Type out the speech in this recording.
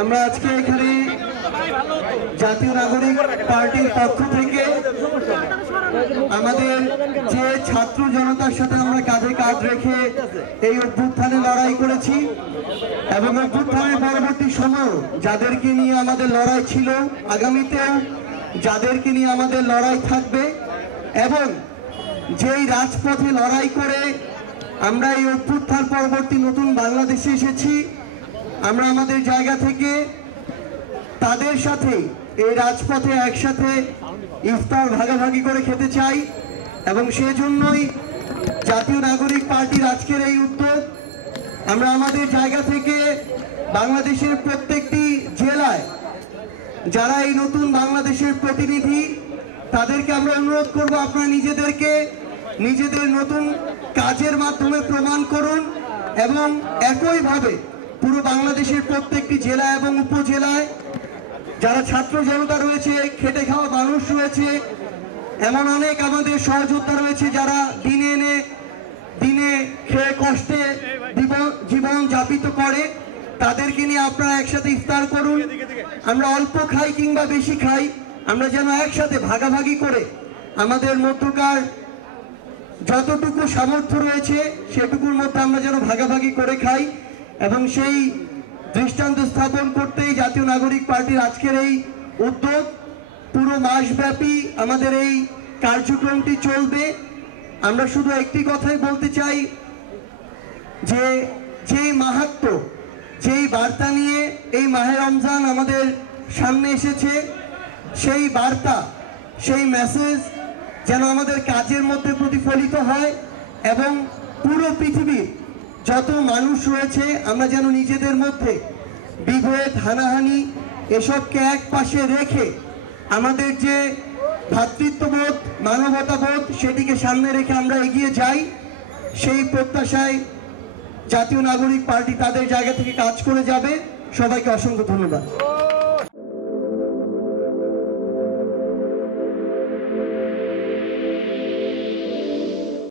আমরা আজকে এখানে জাতীয় নাগরিক পার্টির পক্ষ থেকে আমাদের যে ছাত্র জনতার সাথে আমরা কাঁধে কাঁধ রেখে এই অভ্যুত্থানে লড়াই করেছি এবং অভ্যুত্থানের পরবর্তী সময় যাদেরকে নিয়ে আমাদের লড়াই ছিল, আগামীতেও যাদেরকে নিয়ে আমাদের লড়াই থাকবে, এবং যেই রাজপথে লড়াই করে আমরা এই অভ্যুত্থান পরবর্তী নতুন বাংলাদেশে এসেছি, আমরা আমাদের জায়গা থেকে তাদের সাথে এই রাজপথে একসাথে ইফতার ভাগাভাগি করে খেতে চাই। এবং সেজন্যই জাতীয় নাগরিক পার্টির আজকের এই উদ্যোগ। আমরা আমাদের জায়গা থেকে বাংলাদেশের প্রত্যেকটি জেলায় যারা এই নতুন বাংলাদেশের প্রতিনিধি, তাদেরকে আমরা অনুরোধ করব, আপনারা নিজেদের নতুন কাজের মাধ্যমে প্রমাণ করুন এবং একইভাবে পুরো বাংলাদেশের প্রত্যেকটি জেলা এবং উপজেলায় যারা ছাত্র জনতা রয়েছে, খেটে খাওয়া মানুষ রয়েছে, এমন অনেক আমাদের সহযোদ্ধা রয়েছে যারা দিনে খেয়ে কষ্টে জীবন যাপিত করে, তাদেরকে নিয়ে আপনারা একসাথে ইফতার করুন। আমরা অল্প খাই কিংবা বেশি খাই, আমরা যেন একসাথে ভাগাভাগি করে আমাদের মধ্যকার যতটুকু সামর্থ্য রয়েছে সেটুকুর মধ্যে আমরা যেন ভাগাভাগি করে খাই। এবং সেই দৃষ্টান্ত স্থাপন করতেই জাতীয় নাগরিক পার্টির আজকের এই উদ্যোগ। পুরো মাসব্যাপী আমাদের এই কার্যক্রমটি চলবে। আমরা শুধু একটি কথাই বলতে চাই যে যেই মাহাত্ম্য, যেই বার্তা নিয়ে এই মাহে রমজান আমাদের সামনে এসেছে, সেই বার্তা, সেই মেসেজ যেন আমাদের কাজের মধ্যে প্রতিফলিত হয় এবং পুরো পৃথিবীর যত মানুষ রয়েছে আমরা যেন নিজেদের মধ্যে বিভেদ, হানাহানি এসবকে এক পাশে রেখে আমাদের যে ভ্রাতৃত্ববোধ, মানবতাবোধ সেটিকে সামনে রেখে আমরা এগিয়ে যাই। সেই প্রত্যাশায় জাতীয় নাগরিক পার্টি তাদের জায়গা থেকে কাজ করে যাবে। সবাইকে অসংখ্য ধন্যবাদ।